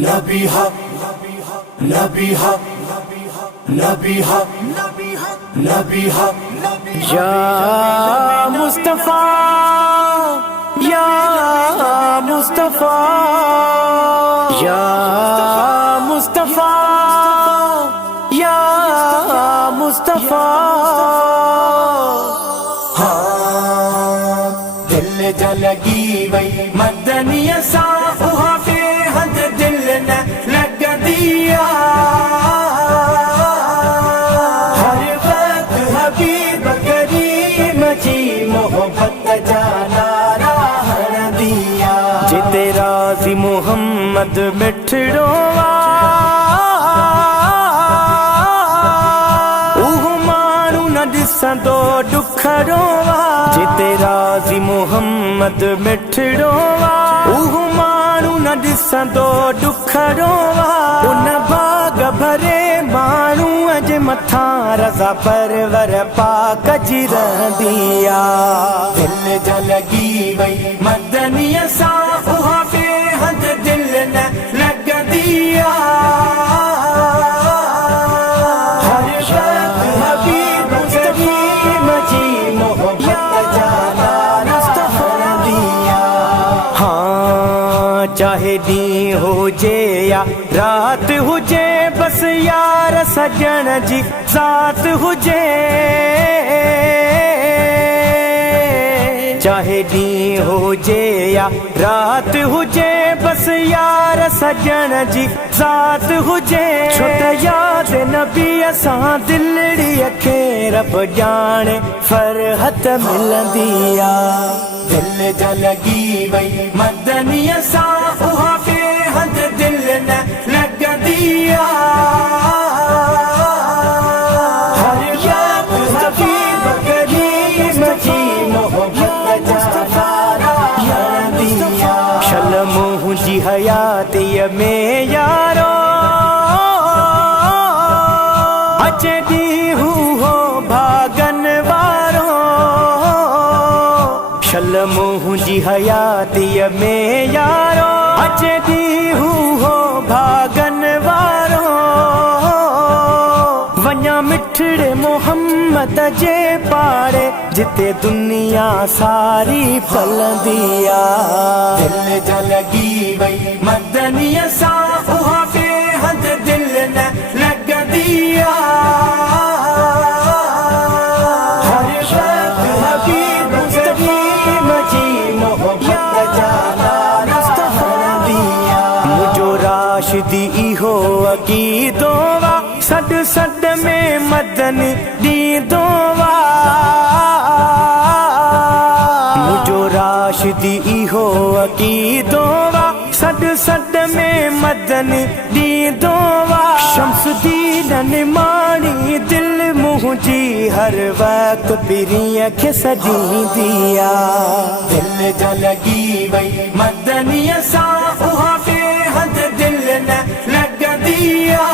नबी हक नबी हक नबी हक नबी हक या मुस्तफा या मुस्तफा या मुस्तफा या मुस्तफा। हाँ दिल जलगी वही मदनिया सा हद दिल न लग दिया। हर वक्त हबीब करीम जी मोहब्बत जाना राह दिया। जिते राज़ी मोहम्मद मिठड़ोवा उहो माण्हू न ॾिसंदो ॾुखड़ोवा। जिते राज़ी मोहम्मद मिठड़ोवा उहो माण्हू न ॾिसंदो ॾुखड़ोवा। उन बाग भरे माण्हू जे मथां रज़ा परवर पाक जी रहंदी आ। दिल जलगी वही मदनिया सा बेहद दिल न लग दिया। हर वक्त हबीब करीम जी मोहब्बत जाना राह दिया। हाँ चाहे ॾींहुं हुजे या रात हुजे बस यार सजण जी ज़ात हुजे। चाहे ॾींहुं हुजे या रात हुजे बस यार सजण जी ज़ात हुजे। छो त याद नबीअ सां दिलड़ीअ खे रब ॼाणे फ़रहत मिलंदी आ। दिल जलगी वही मदनिया सा बेहद दिल न लग दिया। हर वक्त हबीब करीम जी मोहब्बत जाना राह दिया। शल मुंहिंजी हयातीअ में यारो अचे ॾींहुं हो भागन वारो। शल मुंहिंजी हयातीअ में यारो अचे ॾींहुं हो भागन वारो। वञा मिठड़े मोहम्मद जे पाड़े जिते दुनिया सारी पलंदी आ। दिल जलगी वही मदनिया सा बेहद दिल न लग दिया। हर वक्त हबीब करीम जी मोहब्बत जाना राह दिया। मुझो राशिदी इहो अक़ीदो वा सॾ सॾ में मदनी ॾींदो वा। मुझो राशिदी इहो अक़ीदो वा सॾ सॾ में मदनी ॾींदो वा। शम्सुद्दीन निमाणी दिल मुंहिंजी हर वक्त पीरीअ खे सॼींदी आ। दिल जलगी वही मदनिया सा बेहद दिल न लग दिया।